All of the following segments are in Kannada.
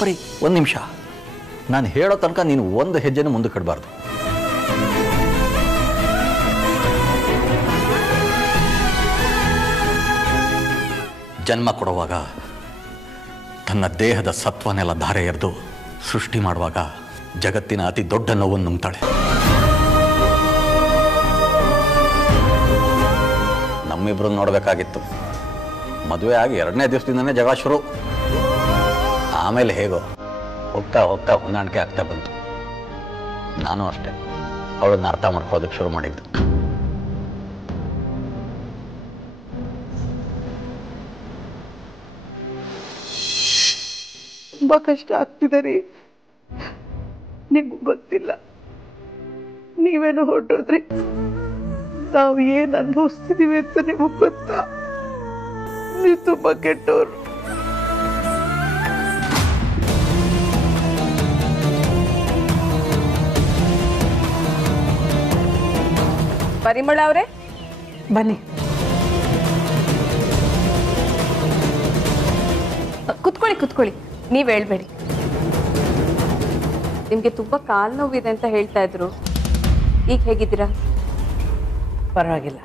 ಪರಿ ಒಂದು ನಿಮಿಷ. ನಾನು ಹೇಳೋ ತನಕ ನೀನು ಒಂದು ಹೆಜ್ಜೆನೂ ಮುಂದಕ್ಕೆ ಇಡಬಾರ್ದು. ಜನ್ಮ ಕೊಡುವಾಗ ತನ್ನ ದೇಹದ ಸತ್ವನೆಲ್ಲ ಧಾರೆ ಎರೆದು ಸೃಷ್ಟಿ ಮಾಡುವಾಗ ಜಗತ್ತಿನ ಅತಿ ದೊಡ್ಡ ನೋವನ್ನು ನುಂಗ್ತಾಳೆ. ನಮ್ಮಿಬ್ರು ನೋಡಬೇಕಾಗಿತ್ತು. ಮದುವೆ ಆಗಿ 2ನೇ ದಿವಸದಿಂದನೇ ಜಗಳ ಶುರು. ಆಮೇಲೆ ಹೇಗೋ ಹೋಗ್ತಾ ಹೋಗ್ತಾ ಹೊಂದಾಣಿಕೆ ಆಗ್ತಾ ಬಂತು. ನಾನು ಅಷ್ಟೇ ಅವಳನ್ನ ಅರ್ಥ ಮಾಡ್ಕೊಳ್ಳೋದಕ್ಕೆ ಶುರು ಮಾಡಿದ್ದು. ತುಂಬಾ ಕಷ್ಟ ಆಗ್ತಿದೆ ರೀ. ನಿಮ್ಗೆ ಗೊತ್ತಿಲ್ಲ, ನೀವೇನು ಹೊರಟೋದ್ರಿ, ನಾವು ಏನ್ ಅನುಭವಿಸ್ತಿದೀವಿ ಅಂತ ನಿಮಗ್ ಗೊತ್ತಾ? ನೀವು ತುಂಬಾ ಕೆಟ್ಟವ್ರು. ಪರಿಮಳ ಅವರೇ ಬನ್ನಿ, ಕುತ್ಕೊಳ್ಳಿ. ನೀವ್ ಹೇಳ್ಬೇಡಿ. ನಿಮ್ಗೆ ತುಂಬಾ ಕಾಲ್ ನೋವಿದೆ ಅಂತ ಹೇಳ್ತಾ ಇದ್ರು. ಈಗ ಹೇಗಿದ್ದೀರಾ? ಪರವಾಗಿಲ್ಲ.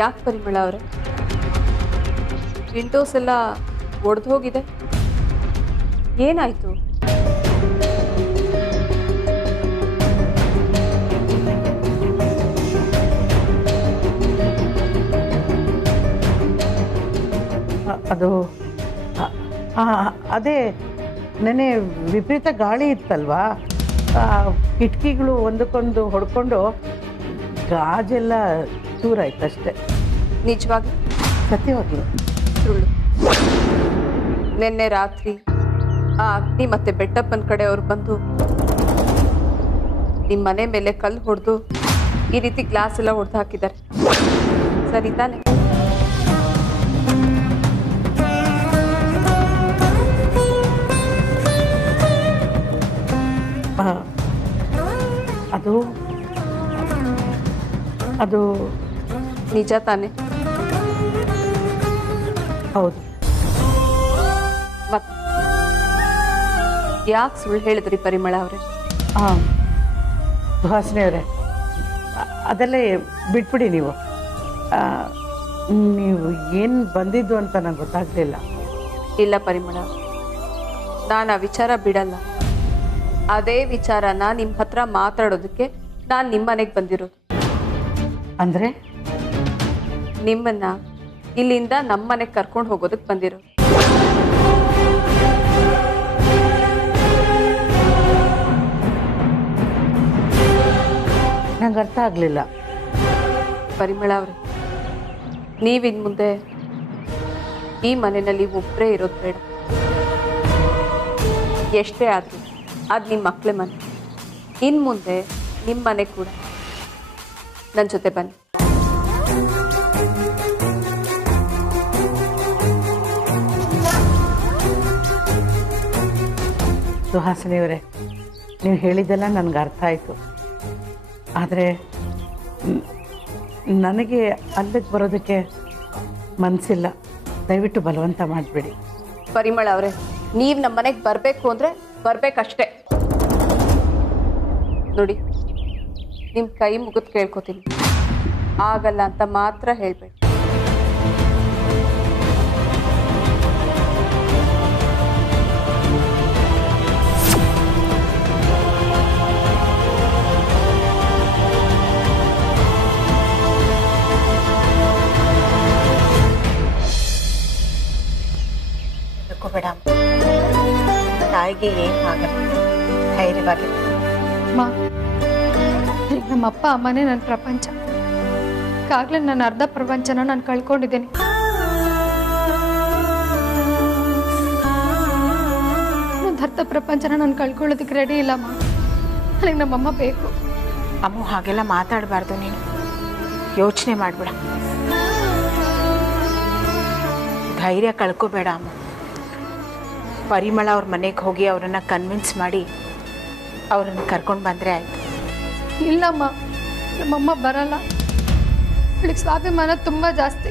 ಯಾಕೆ ಪರಿಮಳ ಅವರೇ, ವಿಂಡೋಸ್ ಎಲ್ಲ ಒಡೆದು ಹೋಗಿದೆ, ಏನಾಯ್ತು? ಅದು ಅದೇ ನೆನೆ ವಿಪರೀತ ಗಾಳಿ ಇತ್ತಲ್ವಾ, ಕಿಟಕಿಗಳು ಒಂದಕ್ಕೊಂದು ಹೊಡ್ಕೊಂಡು ಗಾಜೆಲ್ಲ ಚೂರಾಯ್ತಷ್ಟೆ. ನಿಜವಾಗಿ? ಸತ್ಯವಾಗ್ಲು ಸುಳ್ಳು. ನಿನ್ನೆ ರಾತ್ರಿ ಆ ಅಗ್ನಿ ಮತ್ತೆ ಬೆಟ್ಟಪ್ಪನ ಕಡೆ ಅವ್ರು ಬಂದು ನಿಮ್ಮ ಮನೆ ಮೇಲೆ ಕಲ್ಲು ಹೊಡೆದು ಈ ರೀತಿ ಗ್ಲಾಸ್ ಎಲ್ಲ ಹೊಡೆದು ಹಾಕಿದ್ದಾರೆ, ಸರಿ ತಾನೆ? ಅದು ನಿಜ ತಾನೆ? ಹೌದು. ಮತ್ತೆ ಯಾಕೆ ಸುಳ್ಳು ಹೇಳಿದ್ರಿ ಪರಿಮಳ ಅವರೇ? ಸುಹಾಸಿನಿ ಅವರೇ, ಅದಲ್ಲೇ ಬಿಟ್ಬಿಡಿ. ನೀವು ಏನು ಬಂದಿದ್ದು ಅಂತ ನಂಗೆ ಗೊತ್ತಾಗ್ಲಿಲ್ಲ. ಇಲ್ಲ ಪರಿಮಳ, ನಾನು ಆ ವಿಚಾರ ಬಿಡಲ್ಲ. ಅದೇ ವಿಚಾರನ ನಿಮ್ಮ ಹತ್ರ ಮಾತಾಡೋದಕ್ಕೆ ನಾನು ನಿಮ್ಮ ಮನೆಗೆ ಬಂದಿರೋದು. ಅಂದರೆ ನಿಮ್ಮನ್ನ ಇಲ್ಲಿಂದ ನಮ್ಮ ಮನೆಗೆ ಕರ್ಕೊಂಡು ಹೋಗೋದಕ್ಕೆ ಬಂದಿರೋದು. ನಂಗೆ ಅರ್ಥ ಆಗಲಿಲ್ಲ. ಪರಿಮಳ ಅವರೇ, ನೀವಿನ್ ಮುಂದೆ ಈ ಮನೆಯಲ್ಲಿ ಒಬ್ಬರೇ ಇರೋದು ಬೇಡ. ಎಷ್ಟೇ ಆದರೂ ಅದು ನಿಮ್ಮ ಮಕ್ಕಳ ಮನೆ. ಇನ್ನು ಮುಂದೆ ನಿಮ್ಮ ಮನೆ ಕೂಡ. ನನ್ನ ಜೊತೆ ಬನ್ನಿ. ಸುಹಾಸಿನಿಯವರೇ, ನೀವು ಹೇಳಿದ್ದೆಲ್ಲ ನನಗೆ ಅರ್ಥ ಆಯಿತು. ಆದರೆ ನನಗೆ ಅಲ್ಲಿಗೆ ಬರೋದಕ್ಕೆ ಮನಸ್ಸಿಲ್ಲ. ದಯವಿಟ್ಟು ಬಲವಂತ ಮಾಡಬೇಡಿ. ಪರಿಮಳ ಅವರೇ, ನೀವು ನಮ್ಮ ಮನೆಗೆ ಬರಬೇಕು ಅಂದರೆ ಬರಬೇಕಷ್ಟೇ. ನೋಡಿ, ನಿಮ್ಮ ಕೈ ಮುಗಿದು ಕೇಳ್ಕೊತೀನಿ, ಆಗಲ್ಲ ಅಂತ ಮಾತ್ರ ಹೇಳಬೇಡಿ. ಬೇಡ, ತಾಯಿಗೆ ಏನು ಆಗಲ್ಲ, ಧೈರ್ಯವಾಗಿ. ಈಗ ನಮ್ಮಪ್ಪ ಅಮ್ಮನೇ ನನ್ನ ಪ್ರಪಂಚ. ಈಗಾಗಲೇ ನನ್ನ ಅರ್ಧ ಪ್ರಪಂಚನ ನಾನು ಕಳ್ಕೊಂಡಿದ್ದೀನಿ. ನನ್ನ ಅರ್ಧ ಪ್ರಪಂಚನ ನಾನು ಕಳ್ಕೊಳ್ಳೋದಕ್ಕೆ ರೆಡಿ ಇಲ್ಲಮ್ಮ. ನನಗೆ ನಮ್ಮಮ್ಮ ಬೇಕು. ಅಮ್ಮ ಹಾಗೆಲ್ಲ ಮಾತಾಡಬಾರ್ದು. ನೀನು ಯೋಚನೆ ಮಾಡಬೇಡ, ಧೈರ್ಯ ಕಳ್ಕೋಬೇಡ ಅಮ್ಮ. ಪರಿಮಳ ಅವ್ರ ಮನೆಗೆ ಹೋಗಿ ಅವರನ್ನು ಕನ್ವಿನ್ಸ್ ಮಾಡಿ ಅವರನ್ನು ಕರ್ಕೊಂಡು ಬಂದರೆ ಆಯಿತು. ಇಲ್ಲಮ್ಮ, ನಮ್ಮಮ್ಮ ಬರಲ್ಲ. ಅವಳಿಗೆ ಸ್ವಾಭಿಮಾನ ತುಂಬ ಜಾಸ್ತಿ.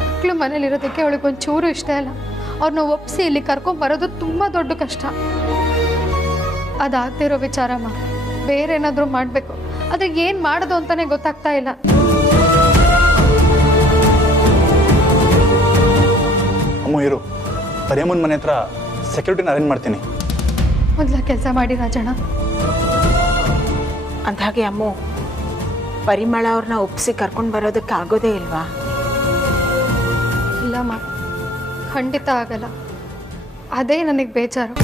ಮಕ್ಕಳು ಮನೇಲಿರೋದಕ್ಕೆ ಅವಳಿಗೆ ಒಂಚೂರು ಇಷ್ಟ ಇಲ್ಲ. ಅವ್ರನ್ನ ಒಪ್ಪಿಸಿ ಇಲ್ಲಿ ಕರ್ಕೊಂಬರೋದು ತುಂಬ ದೊಡ್ಡ ಕಷ್ಟ. ಅದಾಗದೇ ಇರೋ ವಿಚಾರಮ್ಮ. ಬೇರೆ ಏನಾದರೂ ಮಾಡಬೇಕು, ಆದರೆ ಏನು ಮಾಡೋದು ಅಂತಲೇ ಗೊತ್ತಾಗ್ತಾ ಇಲ್ಲ. ಅಮ್ಮ ಇರು, ಪರಿಯಮ್ಮನ ಮನೆ ಹತ್ರ ಸೆಕ್ಯೂರಿಟಿನ ಅರೇಂಜ್ ಮಾಡ್ತೀನಿ. ಮೊದಲ ಕೆಲಸ ಮಾಡಿ ರಾಜಣ್ಣ. ಅಂದಾಗೆ ಅಮ್ಮು, ಪರಿಮಳ ಅವ್ರನ್ನ ಒಪ್ಪಿಸಿ ಕರ್ಕೊಂಡು ಬರೋದಕ್ಕೆ ಆಗೋದೇ ಇಲ್ವಾ? ಇಲ್ಲಮ್ಮ, ಖಂಡಿತ ಆಗಲ್ಲ. ಅದೇ ನನಗೆ ಬೇಜಾರು.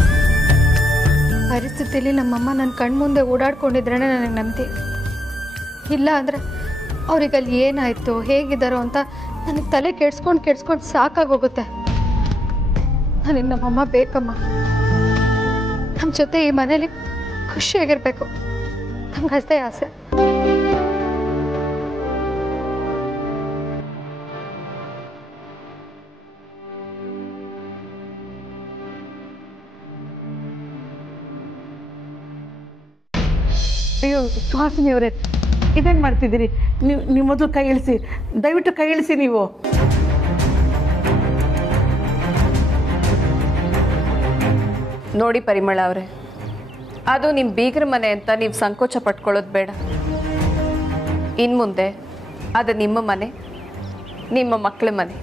ಪರಿಸ್ಥಿತಿಲಿ ನಮ್ಮಮ್ಮ ನನ್ನ ಕಣ್ಮುಂದೆ ಓಡಾಡ್ಕೊಂಡಿದ್ರೇ ನನಗೆ ನೆಮ್ಮದಿ. ಇಲ್ಲ ಅಂದರೆ ಅವ್ರಿಗಲ್ಲಿ ಏನಾಯಿತು, ಹೇಗಿದ್ದಾರೋ ಅಂತ ನನಗೆ ತಲೆ ಕೆಡ್ಸ್ಕೊಂಡು ಸಾಕಾಗೋಗುತ್ತೆ. ನನಗೆ ನಮ್ಮಮ್ಮ ಬೇಕಮ್ಮ. ನಮ್ಮ ಜೊತೆ ಈ ಮನೇಲಿ ಖುಷಿಯಾಗಿರ್ಬೇಕು. ನಮ್ಗೆ ಅಷ್ಟೇ ಆಸೆ. ಅಯ್ಯೋ ಸುಹಾಸಿನಿ ಅವರೇ, ಇದೇನು ಮಾಡ್ತಿದ್ದೀರಿ? ನೀವು ಮೊದಲು ಕೈ ಇಳಿಸಿ, ದಯವಿಟ್ಟು ಕೈ ಇಳಿಸಿ. ನೀವು ನೋಡಿ ಪರಿಮಳ ಅವರೇ, ಅದು ನಿಮ್ಮ ಬೀಗರ ಮನೆ ಅಂತ ನೀವು ಸಂಕೋಚ ಪಟ್ಕೊಳ್ಳೋದು ಬೇಡ. ಇನ್ನು ಮುಂದೆ ಅದು ನಿಮ್ಮ ಮನೆ, ನಿಮ್ಮ ಮಕ್ಕಳ ಮನೆ.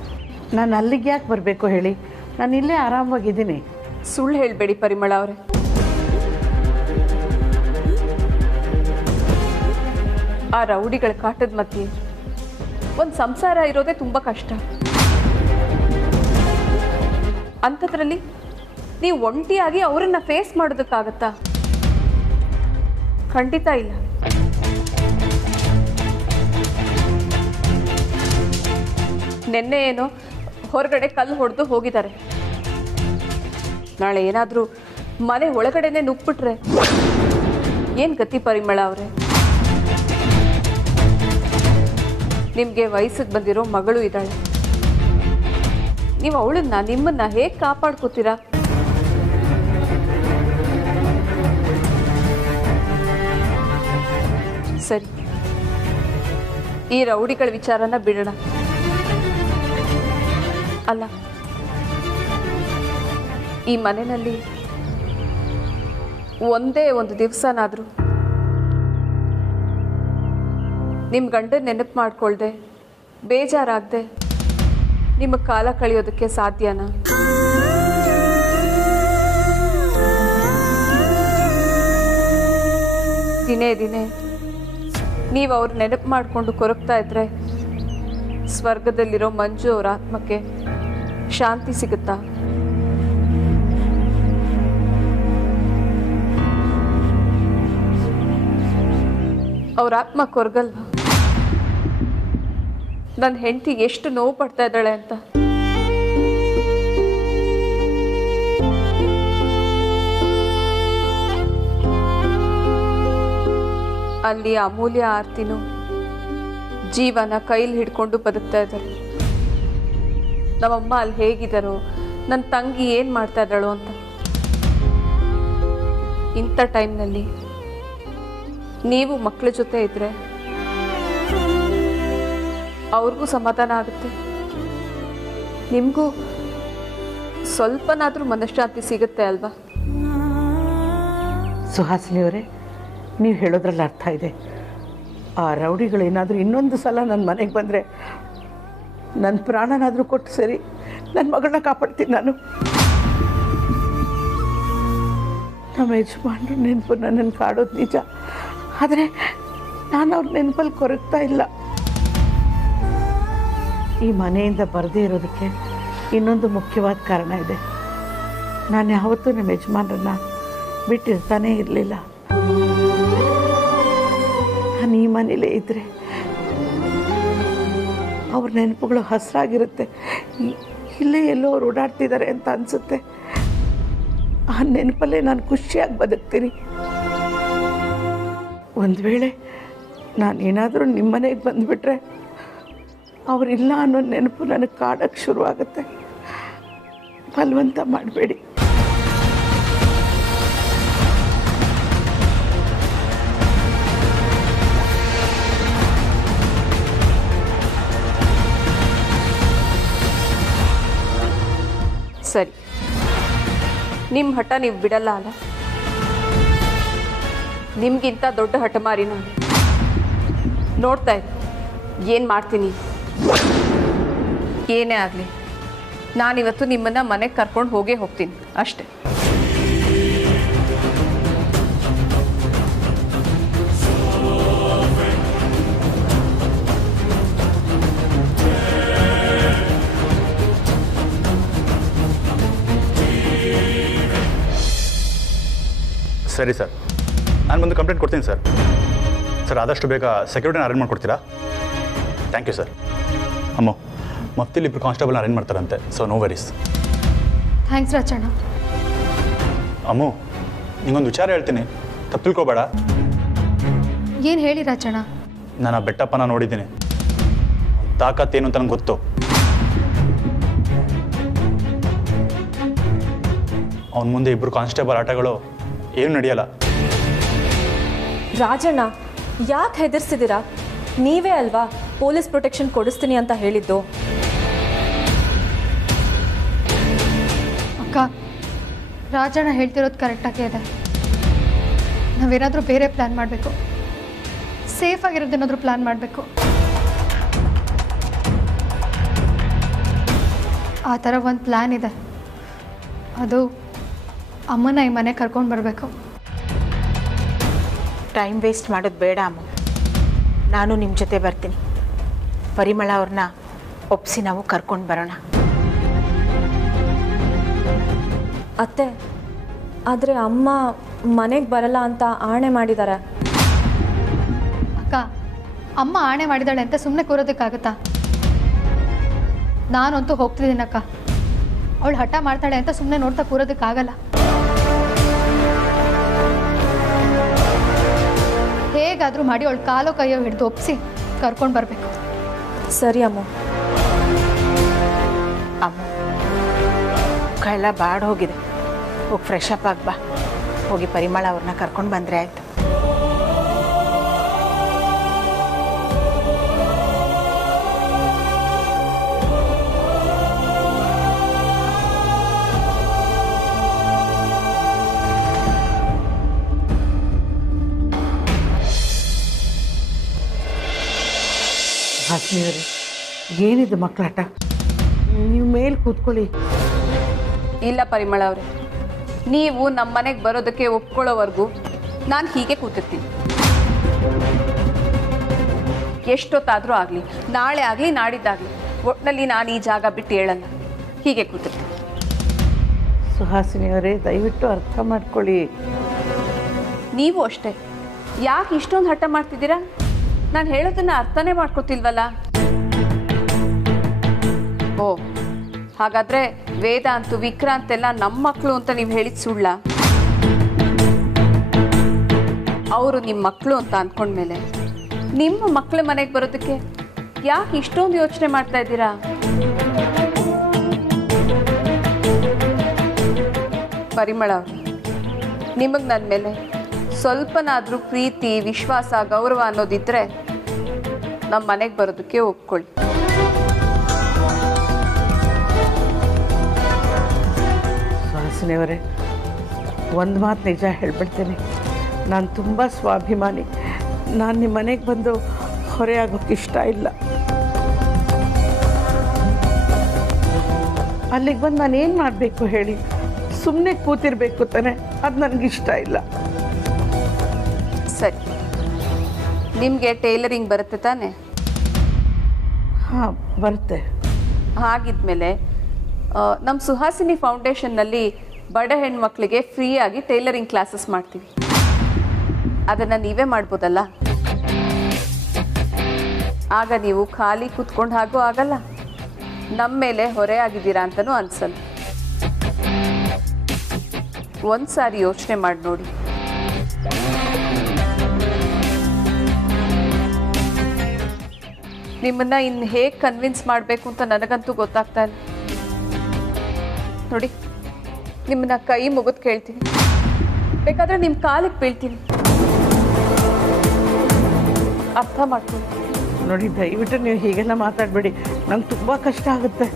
ನಾನು ಅಲ್ಲಿಗೆ ಯಾಕೆ ಬರಬೇಕು ಹೇಳಿ? ನಾನು ಇಲ್ಲೇ ಆರಾಮವಾಗಿದ್ದೀನಿ. ಸುಳ್ಳು ಹೇಳಬೇಡಿ ಪರಿಮಳ ಅವರೇ. ಆ ರೌಡಿಗಳ ಕಾಟದ ಮಧ್ಯೆ ಒಂದು ಸಂಸಾರ ಇರೋದೇ ತುಂಬ ಕಷ್ಟ. ಅಂಥದ್ರಲ್ಲಿ ನೀವು ಒಂಟಿಯಾಗಿ ಅವರನ್ನು ಫೇಸ್ ಮಾಡೋದಕ್ಕಾಗತ್ತಾ? ಖಂಡಿತ ಇಲ್ಲ. ನಿನ್ನೆ ಏನೋ ಹೊರಗಡೆ ಕಲ್ಲು ಹೊಡೆದು ಹೋಗಿದ್ದಾರೆ. ನಾಳೆ ಏನಾದರೂ ಮನೆ ಒಳಗಡೆನೆ ನುಗ್ಬಿಟ್ರೆ ಏನು ಗತಿ ಪರಿಮಳ ಅವರೇ? ನಿಮಗೆ ವಯಸ್ಸಿಗೆ ಬಂದಿರೋ ಮಗಳು ಇದ್ದಾಳೆ. ನೀವು ಅವಳನ್ನ ನಿಮ್ಮನ್ನ ಹೇಗೆ ಕಾಪಾಡ್ಕೋತೀರಾ? ಸರಿ, ಈ ರೌಡಿಗಳ ವಿಚಾರನ ಬಿಡೋಣ. ಅಲ್ಲ, ಈ ಮನೆಯಲ್ಲಿ ಒಂದೇ ಒಂದು ದಿವಸನಾದರೂ ನಿಮ್ಮ ಗಂಡ ನೆನಪು ಮಾಡ್ಕೊಳ್ದೆ, ಬೇಜಾರಾಗದೆ ನಿಮ್ಮ ಕಾಲ ಕಳೆಯೋದಕ್ಕೆ ಸಾಧ್ಯನಾ? ದಿನೇ ದಿನೇ ನೀವು ಅವ್ರ ನೆನಪು ಮಾಡಿಕೊಂಡು ಕೊರಗ್ತಾ ಇದ್ರೆ ಸ್ವರ್ಗದಲ್ಲಿರೋ ಮಂಜು ಅವರ ಆತ್ಮಕ್ಕೆ ಶಾಂತಿ ಸಿಗುತ್ತಾ? ಅವ್ರ ಆತ್ಮ ಕೊರಗಲ್ವಾ? ನನ್ನ ಹೆಂಡತಿ ಎಷ್ಟು ನೋವು ಪಡ್ತಾ ಇದ್ದಾಳೆ ಅಂತ. ಅಲ್ಲಿ ಅಮೂಲ್ಯ ಆರ್ತಿನೂ ಜೀವನ ಕೈಲಿ ಹಿಡ್ಕೊಂಡು ಬದುಕ್ತಾ ಇದ್ದಾರೆ. ನಮ್ಮಮ್ಮ ಅಲ್ಲಿ ಹೇಗಿದ್ದಾರೋ, ನನ್ನ ತಂಗಿ ಏನು ಮಾಡ್ತಾ ಇದ್ದಾಳೋ ಅಂತ. ಇಂಥ ಟೈಮ್ನಲ್ಲಿ ನೀವು ಮಕ್ಕಳ ಜೊತೆ ಇದ್ರೆ ಅವ್ರಿಗೂ ಸಮಾಧಾನ ಆಗುತ್ತೆ, ನಿಮಗೂ ಸ್ವಲ್ಪನಾದರೂ ಮನಃಶಾಂತಿ ಸಿಗುತ್ತೆ ಅಲ್ವಾ? ಸುಹಾಸಿನಿ ಅವರೇ, ನೀವು ಹೇಳೋದ್ರಲ್ಲಿ ಅರ್ಥ ಇದೆ. ಆ ರೌಡಿಗಳೇನಾದರೂ ಇನ್ನೊಂದು ಸಲ ನನ್ನ ಮನೆಗೆ ಬಂದರೆ ನನ್ನ ಪ್ರಾಣನಾದರೂ ಕೊಟ್ಟು ಸರಿ, ನನ್ನ ಮಗಳನ್ನ ಕಾಪಾಡ್ತೀನಿ ನಾನು. ನಮ್ಮ ಯಜಮಾನ್ರು ನೆನಪು ನನ್ನನ್ನು ಕಾಡೋದು ನಿಜ, ಆದರೆ ನಾನು ಅವ್ರ ನೆನಪಲ್ಲಿ ಕೊರಗ್ತಾ ಇಲ್ಲ. ಈ ಮನೆಯಿಂದ ಬರದೇ ಇರೋದಕ್ಕೆ ಇನ್ನೊಂದು ಮುಖ್ಯವಾದ ಕಾರಣ ಇದೆ. ನಾನು ಯಾವತ್ತೂ ನಮ್ಮ ಯಜಮಾನ್ರನ್ನ ಬಿಟ್ಟಿರ್ತಾನೇ ಇರಲಿಲ್ಲ. ನಾನು ಈ ಮನೇಲೇ ಇದ್ದರೆ ಅವ್ರ ನೆನಪುಗಳು ಹಸಿರಾಗಿರುತ್ತೆ. ಇಲ್ಲೇ ಎಲ್ಲೋ ಅವ್ರು ಓಡಾಡ್ತಿದ್ದಾರೆ ಅಂತ ಅನಿಸುತ್ತೆ. ಆ ನೆನಪಲ್ಲೇ ನಾನು ಖುಷಿಯಾಗಿ ಬದುಕ್ತೀನಿ. ಒಂದು ವೇಳೆ ನಾನೇನಾದರೂ ನಿಮ್ಮ ಮನೆಗೆ ಬಂದುಬಿಟ್ರೆ ಅವರಿಲ್ಲ ಅನ್ನೋ ನೆನಪು ನನಗೆ ಕಾಡಕ್ಕೆ ಶುರುವಾಗುತ್ತೆ. ಬಲವಂತ ಮಾಡಬೇಡಿ. ಸರಿ, ನಿಮ್ಮ ಹಠ ನೀವು ಬಿಡಲ್ಲ ಅಲ್ಲ? ನಿಮ್ಗಿಂತ ದೊಡ್ಡ ಹಠಮಾರಿ ನಾನು. ನೋಡ್ತಾ ಇದ್ದೆ ಏನು ಮಾಡ್ತೀನಿ. ಏನೇ ಆಗಲಿ ನಾನಿವತ್ತು ನಿಮ್ಮನ್ನು ಮನೆಗೆ ಕರ್ಕೊಂಡು ಹೋಗೇ ಹೋಗ್ತೀನಿ ಅಷ್ಟೆ. ಸರಿ ಸರ್, ನಾನು ಬಂದು ಕಂಪ್ಲೇಂಟ್ ಕೊಡ್ತೀನಿ ಸರ್. ಸರ್ ಆದಷ್ಟು ಬೇಗ ಸೆಕ್ಯೂರಿಟಿನ ಅರೇಂಜ್ ಮಾಡಿಕೊಡ್ತೀರಾ? Thank you sir. ಅಮ್ಮ, ಮಫ್ತಿಲಿ ಇಬ್ಬರು ಕಾನ್ಸ್ಟೇಬಲ್ನ ಅರೇಂಜ್ ಮಾಡ್ತಾರಂತೆ, so no worries. Thanks Rajanna. ಅಮ್ಮು, ನಿಂಗೊಂದು ವಿಚಾರ ಹೇಳ್ತೀನಿ, ತಪ್ಪು ತಿಳ್ಕೊಬೇಡ. ಏನು ಹೇಳಿ ರಾಜಣ್ಣ? ನಾನು ಆ ಬೆಟ್ಟಪ್ಪನ ನೋಡಿದ್ದೀನಿ. ತಾಕತ್ತೇನು ಅಂತ ನಂಗೆ ಗೊತ್ತು. ಅವನ ಮುಂದೆ ಇಬ್ಬರು ಕಾನ್ಸ್ಟೇಬಲ್ ಆಟಗಳು ಏನು ನಡೆಯಲ್ಲ. ರಾಜಣ್ಣ, ಯಾಕೆ ಹೆದರ್ಸಿದ್ದೀರಾ? ನೀವೇ ಅಲ್ವಾ ಪೊಲೀಸ್ ಪ್ರೊಟೆಕ್ಷನ್ ಕೊಡಿಸ್ತೀನಿ ಅಂತ ಹೇಳಿದ್ದು. ಅಕ್ಕ, ರಾಜಣ್ಣ ಹೇಳ್ತಿರೋದು ಕರೆಕ್ಟಾಗೇ ಇದೆ. ನಾವೇನಾದರೂ ಬೇರೆ ಪ್ಲ್ಯಾನ್ ಮಾಡಬೇಕು. ಸೇಫ್ ಆಗಿರೋದೇನಾದರೂ ಪ್ಲ್ಯಾನ್ ಮಾಡಬೇಕು. ಆ ಥರ ಒಂದು ಪ್ಲ್ಯಾನ್ ಇದೆ. ಅದು ಅಮ್ಮನ ಈ ಮನೆ ಕರ್ಕೊಂಡು ಬರಬೇಕು. ಟೈಮ್ ವೇಸ್ಟ್ ಮಾಡೋದು ಬೇಡ ಅಮ್ಮ. ನಾನು ನಿಮ್ಮ ಜೊತೆ ಬರ್ತೀನಿ. ಪರಿಮಳ ಅವ್ರನ್ನ ಒಪ್ಪಿಸಿ ನಾವು ಕರ್ಕೊಂಡು ಬರೋಣ. ಅತ್ತೆ, ಆದರೆ ಅಮ್ಮ ಮನೆಗೆ ಬರಲ್ಲ ಅಂತ ಆಣೆ ಮಾಡಿದ್ದಾರೆ. ಅಕ್ಕ, ಅಮ್ಮ ಆಣೆ ಮಾಡಿದಾಳೆ ಅಂತ ಸುಮ್ಮನೆ ಕೂರೋದಕ್ಕಾಗುತ್ತಾ? ನಾನಂತೂ ಹೋಗ್ತಿದ್ದೀನಕ್ಕ. ಅವಳು ಹಠ ಮಾಡ್ತಾಳೆ ಅಂತ ಸುಮ್ಮನೆ ನೋಡ್ತಾ ಕೂರೋದಕ್ಕಾಗಲ್ಲ. ಹೇಗಾದರೂ ಮಾಡಿ ಅವಳು ಕಾಲೋ ಕೈಯೋ ಹಿಡಿದು ಒಪ್ಪಿಸಿ ಕರ್ಕೊಂಡು ಬರಬೇಕು. ಸರಿ ಅಮ್ಮ. ಅಮ್ಮ, ಮುಖ ಎಲ್ಲ ಬಾಡ್ ಹೋಗಿದೆ. ಹೋಗಿ ಫ್ರೆಶ್ ಅಪ್ ಆಗಿ ಬಾ. ಹೋಗಿ ಪರಿಮಳ ಅವ್ರನ್ನ ಕರ್ಕೊಂಡು ಬಂದರೆ ಆಯಿತು. ಹಾಸ್ನಿಯವರೇ, ಏನಿದೆ ಮಕ್ಕಳಾಟ? ನೀವು ಮೇಲೆ ಕೂತ್ಕೊಳ್ಳಿ. ಇಲ್ಲ ಪರಿಮಳ ಅವರೇ, ನೀವು ನಮ್ಮ ಮನೆಗೆ ಬರೋದಕ್ಕೆ ಒಪ್ಕೊಳ್ಳೋವರೆಗೂ ನಾನು ಹೀಗೆ ಕೂತಿರ್ತೀನಿ. ಎಷ್ಟೊತ್ತಾದರೂ ಆಗಲಿ, ನಾಳೆ ಆಗಲಿ ನಾಡಿದ್ದಾಗಲಿ, ಒಟ್ಟಿನಲ್ಲಿ ನಾನು ಈ ಜಾಗ ಬಿಟ್ಟು ಹೇಳಲ್ಲ. ಹೀಗೆ ಕೂತಿರ್ತೀನಿ. ಸುಹಾಸಿನಿಯವರೇ, ದಯವಿಟ್ಟು ಅರ್ಥ ಮಾಡ್ಕೊಳ್ಳಿ. ನೀವು ಅಷ್ಟೇ. ಯಾಕೆ ಇಷ್ಟೊಂದು ಹಠ ಮಾಡ್ತಿದ್ದೀರಾ? ನಾನು ಹೇಳೋದನ್ನ ಅರ್ಥನೇ ಮಾಡ್ಕೊತಿಲ್ವಲ್ಲ. ಓ, ಹಾಗಾದ್ರೆ ವೇದಾಂತು ವಿಕ್ರಾಂತ್ ಎಲ್ಲ ನಮ್ಮ ಮಕ್ಕಳು ಅಂತ ನೀವು ಹೇಳಿದ ಸುಳ್ಳ? ಅವರು ನಿಮ್ಮ ಮಕ್ಕಳು ಅಂತ ಅಂದ್ಕೊಂಡ್ಮೇಲೆ ನಿಮ್ಮ ಮಕ್ಕಳ ಮನೆಗೆ ಬರೋದಕ್ಕೆ ಯಾಕೆ ಇಷ್ಟೊಂದು ಯೋಚನೆ ಮಾಡ್ತಾ ಇದ್ದೀರಾ? ಪರಿಮಳ ಅವರು, ನಿಮಗೆ ನನ್ನ ಮೇಲೆ ಸ್ವಲ್ಪನಾದರೂ ಪ್ರೀತಿ, ವಿಶ್ವಾಸ, ಗೌರವ ಅನ್ನೋದಿದ್ರೆ ನಮ್ಮ ಮನೆಗೆ ಬರೋದಕ್ಕೆ ಒಪ್ಕೊಳ್ಳಿ. ಸುಹಾಸಿನಿಯವರೇ, ಒಂದು ಮಾತು ನಿಜ ಹೇಳ್ಬಿಡ್ತೀನಿ. ನಾನು ತುಂಬ ಸ್ವಾಭಿಮಾನಿ. ನಾನು ನಿಮ್ಮ ಮನೆಗೆ ಬಂದು ಹೊರೆ ಆಗೋಕ್ಕೆ ಇಷ್ಟ ಇಲ್ಲ. ಅಲ್ಲಿಗೆ ಬಂದು ನಾನೇನು ಮಾಡಬೇಕು ಹೇಳಿ? ಸುಮ್ಮನೆ ಕೂತಿರ್ಬೇಕು ತಾನೆ? ಅದು ನನಗಿಷ್ಟ ಇಲ್ಲ. ಸರಿ, ನಿಮಗೆ ಟೈಲರಿಂಗ್ ಬರುತ್ತೆ ತಾನೆ? ಹಾಂ, ಬರುತ್ತೆ. ಹಾಗಿದ್ಮೇಲೆ ನಮ್ಮ ಸುಹಾಸಿನಿ ಫೌಂಡೇಶನ್ನಲ್ಲಿ ಬಡ ಹೆಣ್ಮಕ್ಳಿಗೆ ಫ್ರೀಯಾಗಿ ಟೈಲರಿಂಗ್ ಕ್ಲಾಸಸ್ ಮಾಡ್ತೀವಿ. ಅದನ್ನು ನೀವೇ ಮಾಡ್ಬೋದಲ್ಲ? ಆಗ ನೀವು ಖಾಲಿ ಕೂತ್ಕೊಂಡು ಹಾಗೂ ಆಗಲ್ಲ, ನಮ್ಮ ಮೇಲೆ ಹೊರೆ ಆಗಿದ್ದೀರಾ ಅಂತಲೂ ಅನ್ಸಲ್ಲ. ಒಂದು ಸಾರಿ ಯೋಚನೆ ಮಾಡಿ ನೋಡಿ. ನಿಮ್ಮನ್ನು ಇನ್ನು ಹೇಗೆ ಕನ್ವಿನ್ಸ್ ಮಾಡಬೇಕು ಅಂತ ನನಗಂತೂ ಗೊತ್ತಾಗ್ತಾ ಇಲ್ಲ. ನೋಡಿ, ನಿಮ್ಮನ್ನ ಕೈ ಮುಗಿದು ಕೇಳ್ತೀನಿ, ಬೇಕಾದರೆ ನಿಮ್ಮ ಕಾಲಿಗೆ ಬೀಳ್ತೀನಿ, ಅರ್ಥ ಮಾಡ್ತೀನಿ. ನೋಡಿ, ದಯವಿಟ್ಟು ನೀವು ಹೀಗೆಲ್ಲ ಮಾತಾಡಬೇಡಿ, ನಂಗೆ ತುಂಬ ಕಷ್ಟ ಆಗುತ್ತೆ.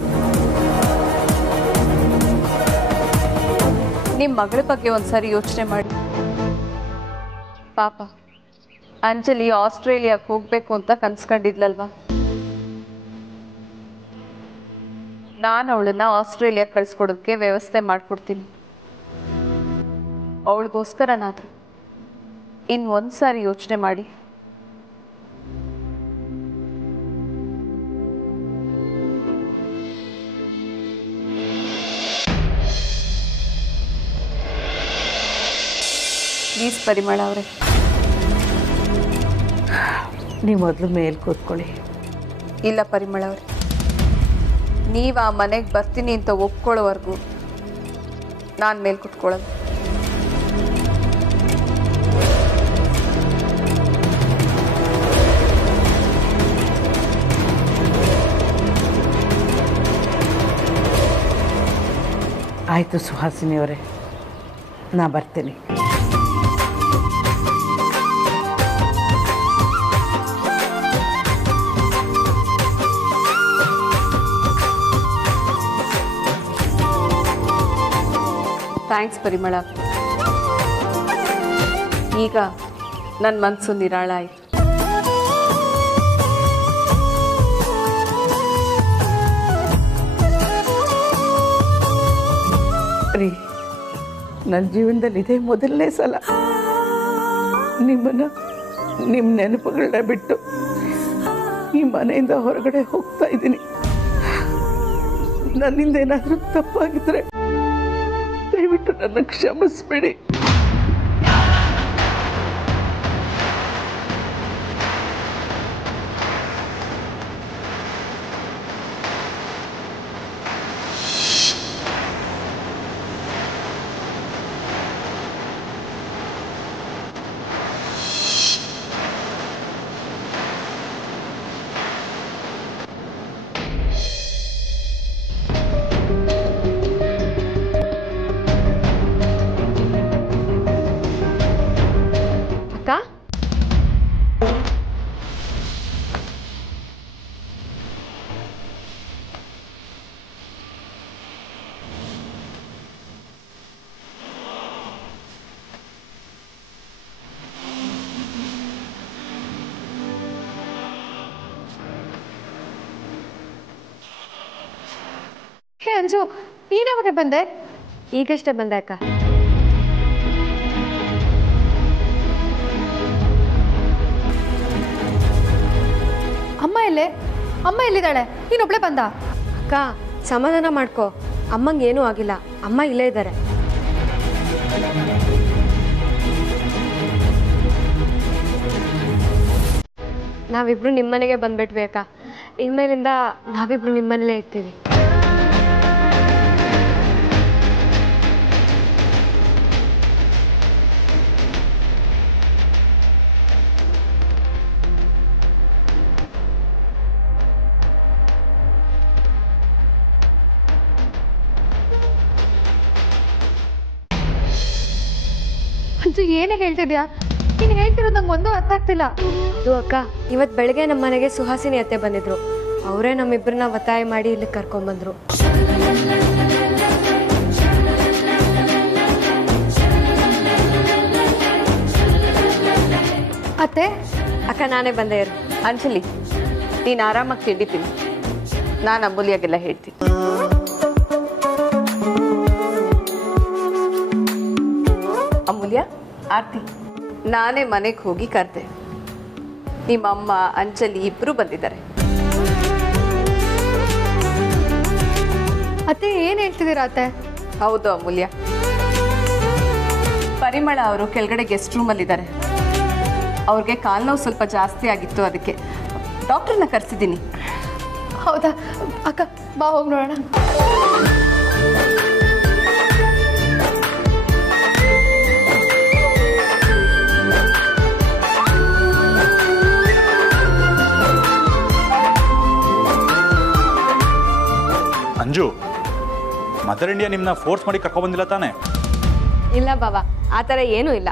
ನಿಮ್ಮ ಮಗಳ ಬಗ್ಗೆ ಒಂದ್ಸರಿ ಯೋಚನೆ ಮಾಡಿ. ಪಾಪ ಅಂಜಲಿ ಆಸ್ಟ್ರೇಲಿಯಾಕ್ಕೆ ಹೋಗಬೇಕು ಅಂತ ಕನ್ಸ್ಕೊಂಡಿದ್ಲಲ್ವಾ? ನಾನು ಅವಳನ್ನ ಆಸ್ಟ್ರೇಲಿಯಾಕ್ಕೆ ಕಳಿಸ್ಕೊಡೋದಕ್ಕೆ ವ್ಯವಸ್ಥೆ ಮಾಡಿಕೊಡ್ತೀನಿ. ಅವಳಿಗೋಸ್ಕರನಾದರೂ ಇನ್ನು ಒಂದು ಸಾರಿ ಯೋಚನೆ ಮಾಡಿ. ಪ್ಲೀಸ್ ಪರಿಮಳ ಅವರೇ, ನೀವು ಮೊದಲು ಮೇಲೆ ಕೂತ್ಕೊಳ್ಳಿ. ಇಲ್ಲ ಪರಿಮಳ ಅವರೇ, ನೀವು ಆ ಮನೆಗೆ ಬರ್ತೀನಿ ಅಂತ ಒಪ್ಕೊಳ್ಳೋವರೆಗೂ ನಾನು ಮೇಲೆ ಕೂತ್ಕೊಳ್ಳೋದು. ಆಯಿತು ಸುಹಾಸಿನಿಯವರೇ, ನಾ ಬರ್ತೀನಿ. ಥ್ಯಾಂಕ್ಸ್ ಪರಿಮಳ. ಈಗ ನನ್ನ ಮನಸ್ಸು ನಿರಾಳ ಆಯಿತು. ರೀ, ನನ್ನ ಜೀವನದಲ್ಲಿ ಇದೇ ಮೊದಲನೇ ಸಲ ನಿಮ್ಮನ್ನು, ನಿಮ್ಮ ನೆನಪುಗಳನ್ನ ಬಿಟ್ಟು ಈ ಮನೆಯಿಂದ ಹೊರಗಡೆ ಹೋಗ್ತಾ ಇದ್ದೀನಿ. ನನ್ನಿಂದ ಏನಾದರೂ ತಪ್ಪಾಗಿದ್ರೆ ದಯವಿಟ್ಟು ನನ್ನ ಕ್ಷಮಿಸ್ಬೇಡಿ. ಅಂಜು, ನೀನ್ ಯಾವಾಗ ಬಂದೆ? ಈಗಷ್ಟೇ ಬಂದೆ ಅಕ್ಕ. ಅಮ್ಮ ಎಲ್ಲೇ? ಅಮ್ಮ ಎಲ್ಲಿದ್ದಾಳೆ? ನೀನೊಬ್ಳೆ ಬಂದ? ಅಕ್ಕ ಸಮಾಧಾನ ಮಾಡ್ಕೋ, ಅಮ್ಮಂಗೆ ಏನೂ ಆಗಿಲ್ಲ, ಅಮ್ಮ ಇಲ್ಲೇ ಇದ್ದಾರೆ. ನಾವಿಬ್ರು ನಿಮ್ಮನೆಗೆ ಬಂದ್ಬಿಟ್ವಿ ಅಕ್ಕ. ಇನ್ಮೇಲಿಂದ ನಾವಿಬ್ರು ನಿಮ್ಮನೇಲೇ ಇರ್ತೀವಿ. ಅಂಜು, ಏನೇ ಹೇಳ್ತಿದ್ಯಾ? ನೀನು ಹೇಳ್ತಿರೋದು ನಂಗೆ ಒಂದು ಅರ್ಥ ಆಗ್ತಿಲ್ಲ. ಅದು ಅಕ್ಕ, ಇವತ್ತು ಬೆಳಗ್ಗೆ ನಮ್ಮ ಮನೆಗೆ ಸುಹಾಸಿನಿ ಅತ್ತೆ ಬಂದಿದ್ರು. ಅವರೇ ನಮ್ಮಿಬ್ಬರನ್ನ ಒತ್ತಾಯ ಮಾಡಿ ಇಲ್ಲಿ ಕರ್ಕೊಂಡ್ಬಂದ್ರು. ಅತ್ತೆ? ಅಕ್ಕ ನಾನೇ ಬಂದೆ ಇರು. ಅಂಜಲಿ, ನೀನು ಆರಾಮಾಗಿ ತಿಂಡಿತೀನಿ, ನಾನು ಅಮೂಲ್ಯಾಗೆಲ್ಲ ಹೇಳ್ತೀನಿ. ಅಮೂಲ್ಯ, ಆರ್ತಿ, ನಾನೇ ಮನೆಗೆ ಹೋಗಿ ಕರೆದೆ. ನಿಮ್ಮಮ್ಮ ಅಂಜಲಿ ಇಬ್ಬರು ಬಂದಿದ್ದಾರೆ. ಅತ್ತೆ, ಏನು ಹೇಳ್ತಿದ್ದೀರಾ ಅತ್ತೆ? ಹೌದು ಅಮೂಲ್ಯ, ಪರಿಮಳ ಅವರು ಕೆಳಗಡೆ ಗೆಸ್ಟ್ ರೂಮಲ್ಲಿದ್ದಾರೆ. ಅವ್ರಿಗೆ ಕಾಲು ನೋವು ಸ್ವಲ್ಪ ಜಾಸ್ತಿ ಆಗಿತ್ತು, ಅದಕ್ಕೆ ಡಾಕ್ಟ್ರನ್ನ ಕರೆಸಿದ್ದೀನಿ. ಹೌದಾ ಅಕ್ಕ, ಬಾ ಹೋಗಿ ನೋಡೋಣ. ಮಂಜು, ಮದರ್ ಇಂಡಿಯಾ ನಿಮ್ಮನ್ನ ಫೋರ್ಸ್ ಮಾಡಿ ಕರ್ಕೊಬಂದಿಲ್ಲ ತಾನೇ? ಇಲ್ಲ ಬಾಬಾ, ಆ ಥರ ಏನೂ ಇಲ್ಲ.